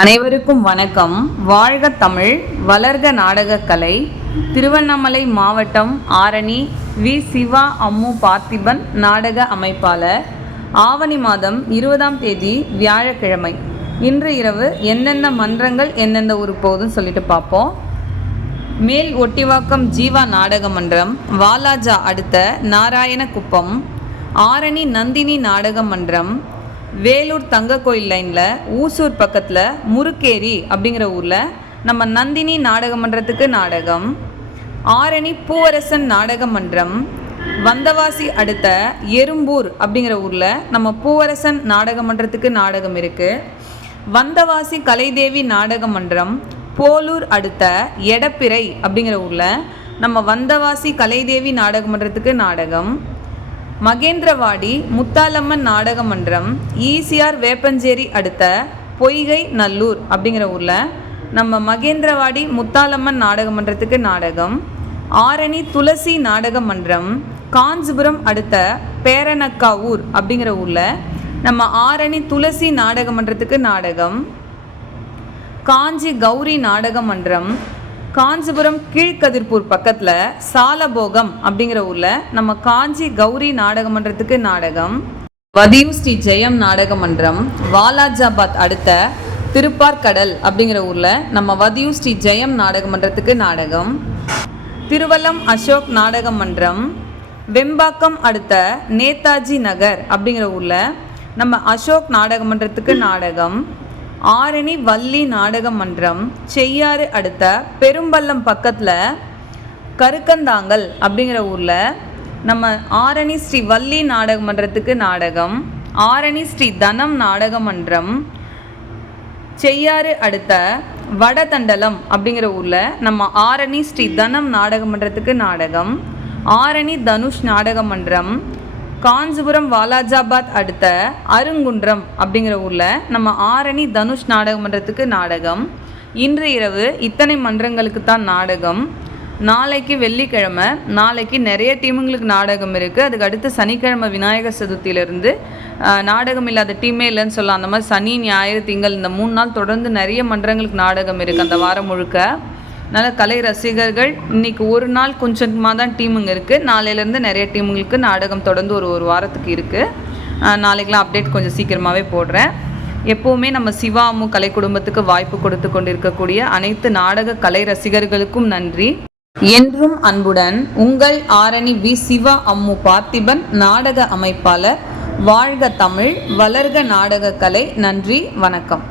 அனைவருக்கும் வணக்கம். வாழ்க தமிழ் வளர்க நாடகக்கலை திருவண்ணாமலை மாவட்டம் ஆரணி வி. சிவா அம்மு பார்த்திபன் நாடக அமைப்பாளர். ஆவணி மாதம் இருபதாம் தேதி வியாழக்கிழமை. இன்று இரவு எந்தெந்த மன்றங்கள் எந்தெந்த ஊர் போகுதுன்னு சொல்லிட்டு பார்ப்போம். மேல் ஒட்டிவாக்கம் ஜீவா நாடக மன்றம் வாலாஜா அடுத்த நாராயணகுப்பம். ஆரணி நந்தினி நாடக மன்றம் வேலூர் தங்க கோயில் லைனில் ஊசூர் பக்கத்தில் முறுக்கேரி அப்படிங்கிற ஊரில் நம்ம நந்தினி நாடக மன்றத்துக்கு நாடகம். ஆரணி பூவரசன் நாடக மன்றம். வந்தவாசி அடுத்த எறும்பூர் அப்படிங்கிற ஊரில் நம்ம பூவரசன் நாடக மன்றத்துக்கு நாடகம் இருக்குது வந்தவாசி கலைதேவி நாடக மன்றம். போலூர் அடுத்த எடப்பிறை அப்படிங்கிற ஊரில் நம்ம வந்தவாசி கலைதேவி நாடக மன்றத்துக்கு நாடகம். மகேந்திரவாடி முத்தாலம்மன் நாடக மன்றம் ஈசிஆர் வேப்பஞ்சேரி அடுத்த பொய்கை நல்லூர் அப்படிங்கிற ஊரில் நம்ம மகேந்திரவாடி முத்தாலம்மன் நாடக மன்றத்துக்கு நாடகம் ஆரணி துளசி நாடக மன்றம் காஞ்சிபுரம் அடுத்த பேரனக்காவூர் அப்படிங்கிற ஊரில் நம்ம ஆரணி துளசி நாடக மன்றத்துக்கு நாடகம் காஞ்சி கௌரி நாடக மன்றம் காஞ்சிபுரம் கீழ்கதிர்பூர் பக்கத்தில் சாலபோகம் அப்படிங்கிற ஊரில் நம்ம காஞ்சி கௌரி நாடக மன்றத்துக்கு நாடகம் வதியூ ஸ்ரீ ஜெயம் நாடக மன்றம் வாலாஜாபாத் அடுத்த திருப்பார்கடல் அப்படிங்கிற ஊரில் நம்ம வதியூ ஸ்ரீ ஜெயம் நாடக மன்றத்துக்கு நாடகம் திருவல்லம் அசோக் நாடக மன்றம் வெம்பாக்கம் அடுத்த நேதாஜி நகர் அப்படிங்கிற ஊரில் நம்ம அசோக் நாடக மன்றத்துக்கு நாடகம் ஆரணி வள்ளி நாடக மன்றம் செய்யாறு அடுத்த பெரும்பள்ளம் பக்கத்தில் கருக்கந்தாங்கல் அப்படிங்கிற ஊரில் நம்ம ஆரணி ஸ்ரீ வள்ளி நாடக மன்றத்துக்கு நாடகம் ஆரணி ஸ்ரீ தனம் நாடக மன்றம் செய்யாறு அடுத்த வடதண்டலம் அப்படிங்கிற ஊரில் நம்ம ஆரணி ஸ்ரீ தனம் நாடக மன்றத்துக்கு நாடகம் ஆரணி தனுஷ் நாடக மன்றம் காஞ்சிபுரம் வாலாஜாபாத் அடுத்த அருங்குன்றம் அப்படிங்கிற ஊரில் நம்ம ஆரணி தனுஷ் நாடக மன்றத்துக்கு நாடகம். இன்று இரவு இத்தனை மன்றங்களுக்கு தான் நாடகம். நாளைக்கு வெள்ளிக்கிழமை நாளைக்கு நிறைய டீமுங்களுக்கு நாடகம் இருக்குது அதுக்கு அடுத்து சனிக்கிழமை விநாயகர் சதுர்த்தியிலேருந்து நாடகம் இல்லாத டீமே இல்லைன்னு சொல்லலாம். அந்த மாதிரி சனி ஞாயிறு திங்கள் இந்த மூணு நாள் தொடர்ந்து நிறைய மன்றங்களுக்கு நாடகம் இருக்குது அந்த வாரம் முழுக்க. அதனால் கலை ரசிகர்கள். இன்னைக்கு ஒரு நாள் கொஞ்சமாக தான் டீமுங்க இருக்குது நாளையிலேருந்து நிறைய டீமுங்களுக்கு நாடகம் தொடர்ந்து ஒரு ஒரு வாரத்துக்கு இருக்குது நாளைக்கெலாம் அப்டேட் கொஞ்சம் சீக்கிரமாகவே போடுறேன். எப்போவுமே நம்ம சிவா அம்மு கலை குடும்பத்துக்கு வாய்ப்பு கொடுத்து கொண்டிருக்கக்கூடிய அனைத்து நாடக கலை ரசிகர்களுக்கும் நன்றி. என்றும் அன்புடன் உங்கள் ஆரணி வி. சிவா அம்மு பார்த்திபன் நாடக அமைப்பாளர் வாழ்க தமிழ் வளர்க நாடக கலை. நன்றி வணக்கம்.